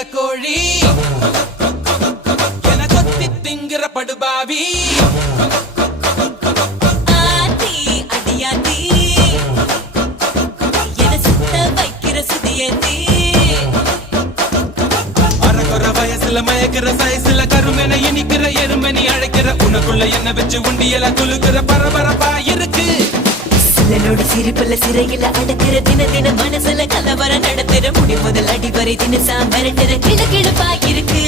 நடக்கோழி என கொத்தி திங்கிற படுபாவி ஆத்தி அடியாத்தி என சுத்த வைக்கிற சுதியத்தி அறகுற வயசுல மயக்கிற சயசுல கருமென இனிக்கிற எருமனி அழைக்கிற உனக்குள்ள என்ன வச்சு உண்டியல குலுக்கிற பரபரப்பா இருக்கு சிலனோடு சிரிப்புல சிறையில அடக்கிற தின தின மனசுல கலவரம் நடத்துற முடி முதல் அடி வரை தினசா மிரட்டுற கிழக்கிழப்பா இருக்கு